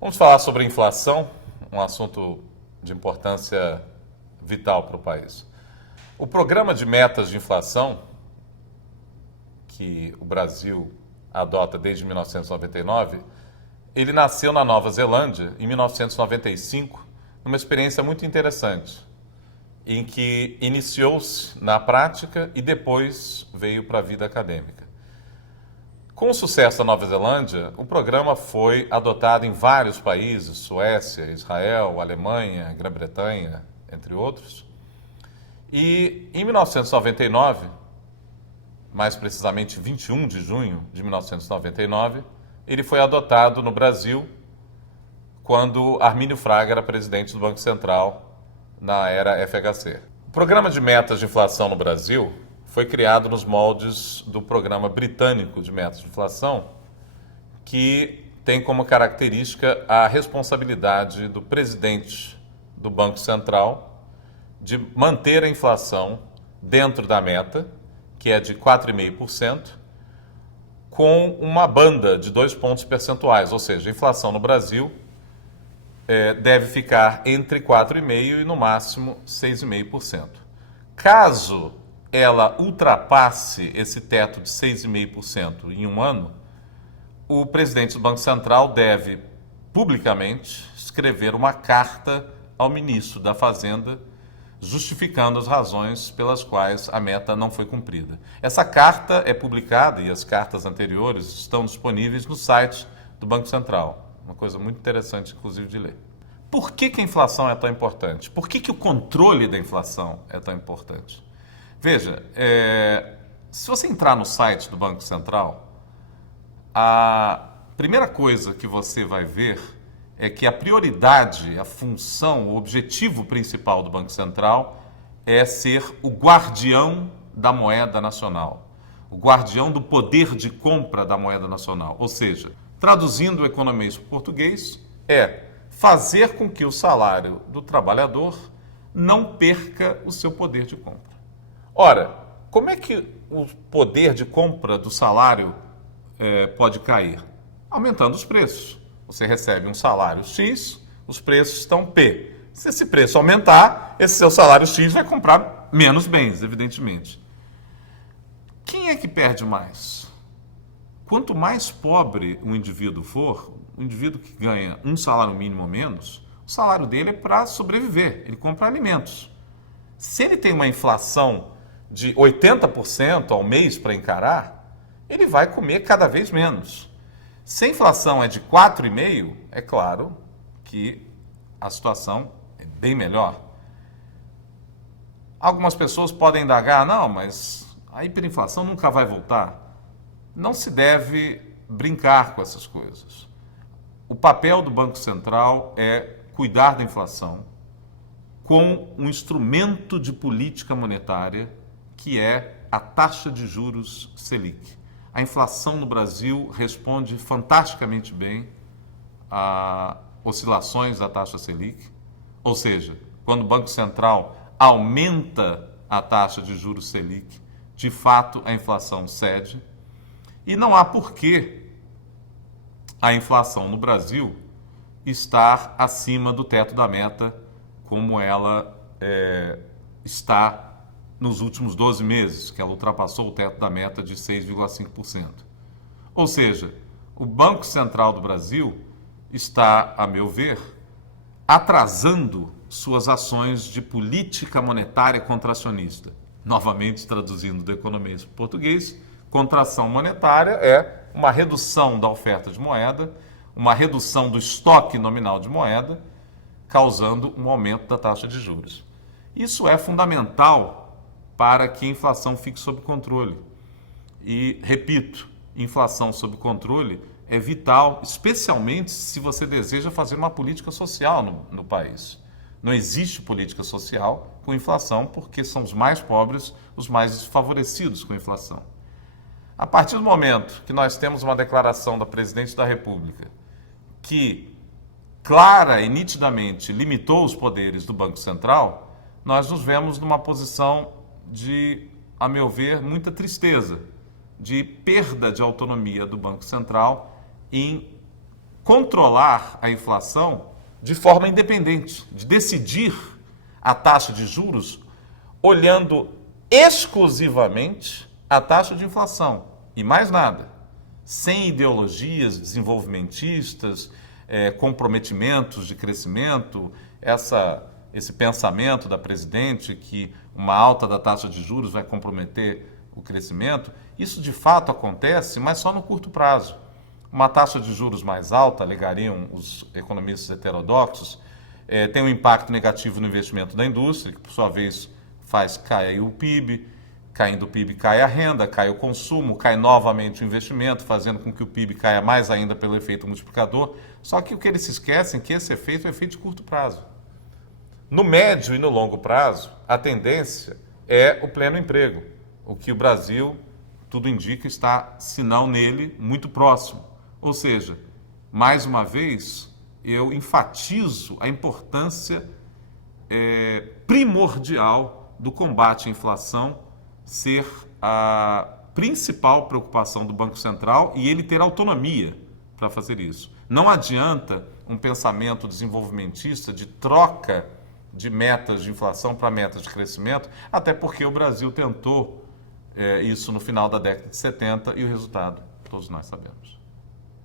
Vamos falar sobre inflação, um assunto de importância vital para o país. O programa de metas de inflação, que o Brasil adota desde 1999, ele nasceu na Nova Zelândia em 1995, numa experiência muito interessante, em que iniciou-se na prática e depois veio para a vida acadêmica. Com o sucesso da Nova Zelândia, o programa foi adotado em vários países, Suécia, Israel, Alemanha, Grã-Bretanha, entre outros. E em 1999, mais precisamente 21 de junho de 1999, ele foi adotado no Brasil quando Armínio Fraga era presidente do Banco Central na era FHC. O programa de metas de inflação no Brasil foi criado nos moldes do programa britânico de metas de inflação, que tem como característica a responsabilidade do presidente do Banco Central de manter a inflação dentro da meta, que é de 4,5%, com uma banda de 2 pontos percentuais, ou seja, a inflação no Brasil deve ficar entre 4,5% e, no máximo, 6,5%. Caso ela ultrapasse esse teto de 6,5% em um ano, o presidente do Banco Central deve, publicamente, escrever uma carta ao ministro da Fazenda, justificando as razões pelas quais a meta não foi cumprida. Essa carta é publicada, e as cartas anteriores estão disponíveis no site do Banco Central. Uma coisa muito interessante, inclusive, de ler. Por que a inflação é tão importante? Por que o controle da inflação é tão importante? Veja, se você entrar no site do Banco Central, a primeira coisa que você vai ver é que a prioridade, a função, o objetivo principal do Banco Central é ser o guardião da moeda nacional, o guardião do poder de compra da moeda nacional. Ou seja, traduzindo o economês para o português, é fazer com que o salário do trabalhador não perca o seu poder de compra. Ora, como é que o poder de compra do salário pode cair? Aumentando os preços. Você recebe um salário X, os preços estão P. Se esse preço aumentar, esse seu salário X vai comprar menos bens, evidentemente. Quem é que perde mais? Quanto mais pobre o indivíduo for, o indivíduo que ganha um salário mínimo ou menos, o salário dele é para sobreviver, ele compra alimentos. Se ele tem uma inflação de 80% ao mês para encarar, ele vai comer cada vez menos. Se a inflação é de 4,5%, é claro que a situação é bem melhor. Algumas pessoas podem indagar, não, mas a hiperinflação nunca vai voltar. Não se deve brincar com essas coisas. O papel do Banco Central é cuidar da inflação com um instrumento de política monetária que é a taxa de juros Selic. A inflação no Brasil responde fantasticamente bem a oscilações da taxa Selic, ou seja, quando o Banco Central aumenta a taxa de juros Selic, de fato a inflação cede, e não há porquê a inflação no Brasil estar acima do teto da meta, como ela está nos últimos 12 meses, que ela ultrapassou o teto da meta de 6,5%. Ou seja, o Banco Central do Brasil está, a meu ver, atrasando suas ações de política monetária contracionista. Novamente, traduzindo do economês para o português, contração monetária é uma redução da oferta de moeda, uma redução do estoque nominal de moeda, causando um aumento da taxa de juros. Isso é fundamental para que a inflação fique sob controle. E, repito, inflação sob controle é vital, especialmente se você deseja fazer uma política social no país. Não existe política social com inflação porque são os mais pobres, os mais desfavorecidos com a inflação. A partir do momento que nós temos uma declaração da Presidente da República que clara e nitidamente limitou os poderes do Banco Central, nós nos vemos numa posição de, a meu ver, muita tristeza, de perda de autonomia do Banco Central em controlar a inflação de forma independente, de decidir a taxa de juros olhando exclusivamente a taxa de inflação e mais nada, sem ideologias desenvolvimentistas, comprometimentos de crescimento, esse pensamento da presidente que uma alta da taxa de juros vai comprometer o crescimento. Isso de fato acontece, mas só no curto prazo. Uma taxa de juros mais alta, alegariam os economistas heterodoxos, tem um impacto negativo no investimento da indústria, que por sua vez faz cair o PIB, caindo o PIB cai a renda, cai o consumo, cai novamente o investimento, fazendo com que o PIB caia mais ainda pelo efeito multiplicador. Só que o que eles se esquecem é que esse efeito é um efeito de curto prazo. No médio e no longo prazo, a tendência é o pleno emprego, o que o Brasil, tudo indica, está, se não nele, muito próximo. Ou seja, mais uma vez, eu enfatizo a importância primordial do combate à inflação ser a principal preocupação do Banco Central e ele ter autonomia para fazer isso. Não adianta um pensamento desenvolvimentista de troca de metas de inflação para metas de crescimento, até porque o Brasil tentou isso no final da década de 70 e o resultado todos nós sabemos.